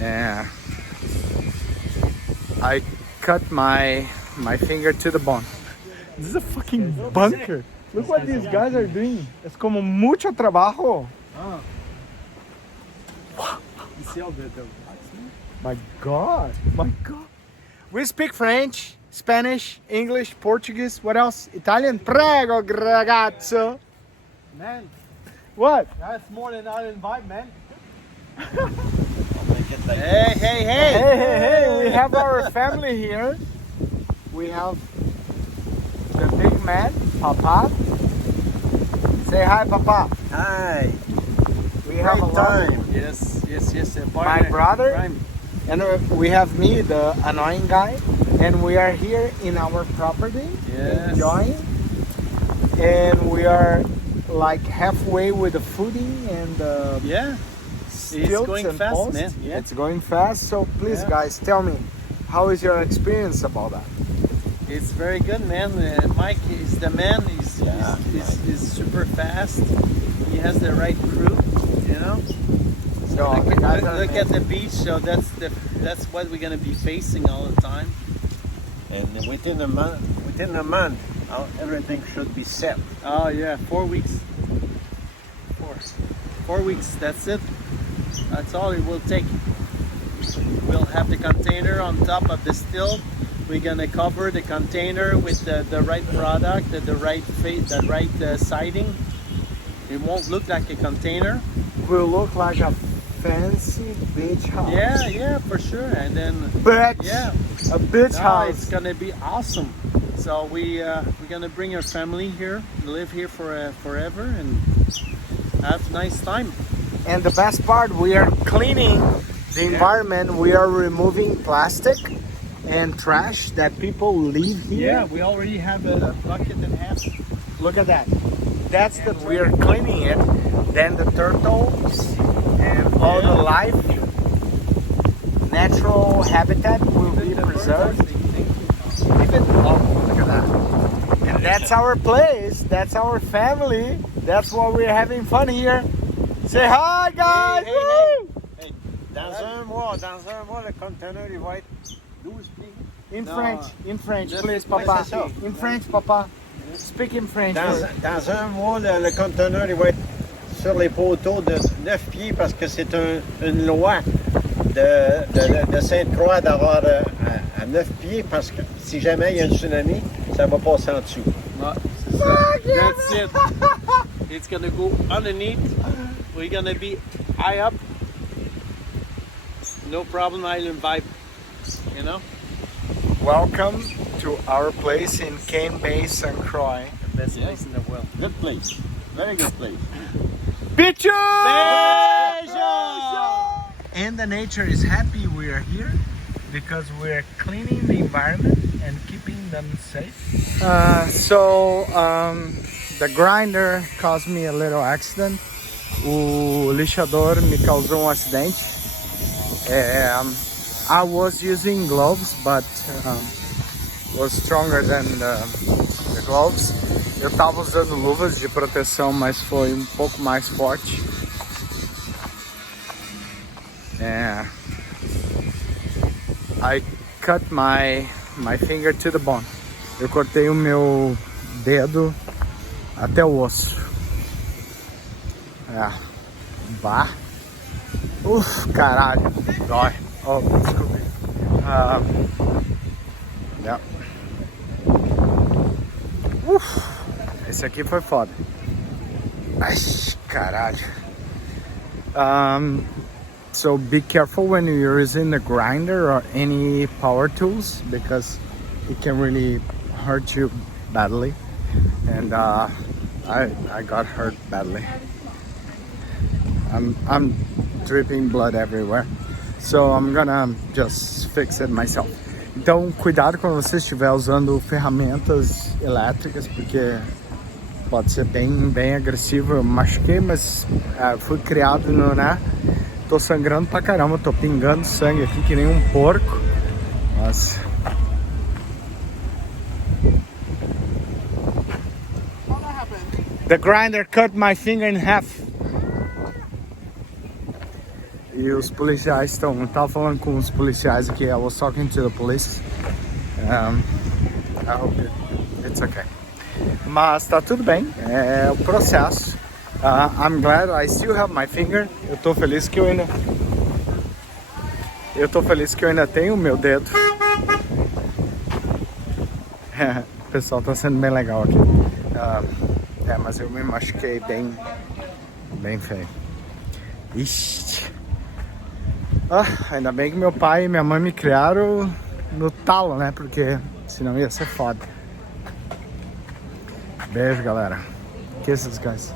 and I cut my finger to the bone. This is a fucking bunker. Look what these guys are doing. Es como mucho trabajo. My God. We speak French, Spanish, English, Portuguese. What else? Italian. Prego, ragazzo. Man, What? that's more than I'll invite, man. Hey. We have our family here. We have the big man, Papa. Say hi, Papa. Hi. We have a time. Yes. My brother. And we have me, the annoying guy. And we are here in our property, enjoying. And we are like halfway with the fooding and It's going and fast, post. man. Yeah. It's going fast. So please, guys, tell me, how is your experience about that? It's very good, man. Mike is the man. He's super fast. He has the right crew, you know. So Look at the beach. So that's what we're gonna be facing all the time. And within a month, everything should be set. Oh yeah, 4 weeks. 4 weeks. That's it. That's all it will take. We'll have the container on top of the still. We're gonna cover the container with the right product, the right siding. It won't look like a container. Will look like a fancy beach house. Yeah, for sure. And then A beach it's house. gonna be awesome. So we're gonna bring our family here, live here for forever, and have a nice time. And the best part, we are cleaning the environment. We are removing plastic and trash that people leave here. Yeah, we already have a bucket and a half. Look at that. That's that we are cleaning it. Then the turtles and all the life, natural habitat will be preserved. Even look at that. And that's our place. That's our family. That's why we're having fun here. Say hi, guys. Woo! Hey, dans un mois, le conteneur il va être 12 pieds. In No. French, Just- please, ouais, Papa. c'est ça. In French, Papa. Speak in French. Dans un mois, le conteneur il va être sur les poteaux de 9 pieds parce que c'est une loi de Sainte-Croix d'avoir à 9 pieds parce que si jamais il y a un tsunami, ça va passer en dessous. That's it. It's gonna go underneath. We're gonna be high up. No problem. I'll invite. You know. Welcome to our place in Cane Bay, St. Croix. The best place in the world. Good place. Very good place. Bicho! Beijos! And the nature is happy we are here because we're cleaning the environment and keeping them safe. The grinder caused me a little accident. O lixador me causou acidente. I was using gloves, but was stronger than the gloves. Eu tava usando luvas de proteção, mas foi um pouco mais forte. I cut my finger to the bone. Eu cortei o meu dedo até o osso. Bah. Caralho. Dói. Oh, desculpe. Esse aqui foi foda. Ai, caralho. So be careful when you're using the grinder or any power tools because it can really hurt you badly. And I got hurt badly. I'm dripping blood everywhere. So I'm gonna just fix it myself. Então, cuidado quando você estiver usando ferramentas elétricas, porque pode ser bem agressivo. Eu machuquei, mas fui criado no, né? Tô sangrando pra caramba, tô pingando sangue aqui que nem um porco. Mas... The grinder cut my finger in half. E os policiais estão... Tava falando com os policiais aqui. I was talking to the police. I hope it's okay. Mas tá tudo bem. É o processo. I'm glad I still have my finger. Eu tô feliz que eu ainda... tenho o meu dedo. O pessoal tá sendo bem legal aqui. Mas eu me machuquei bem feio. Ixi. Ainda bem que meu pai e minha mãe me criaram no talo, né? Porque senão ia ser foda. Beijo, galera. Kisses, guys.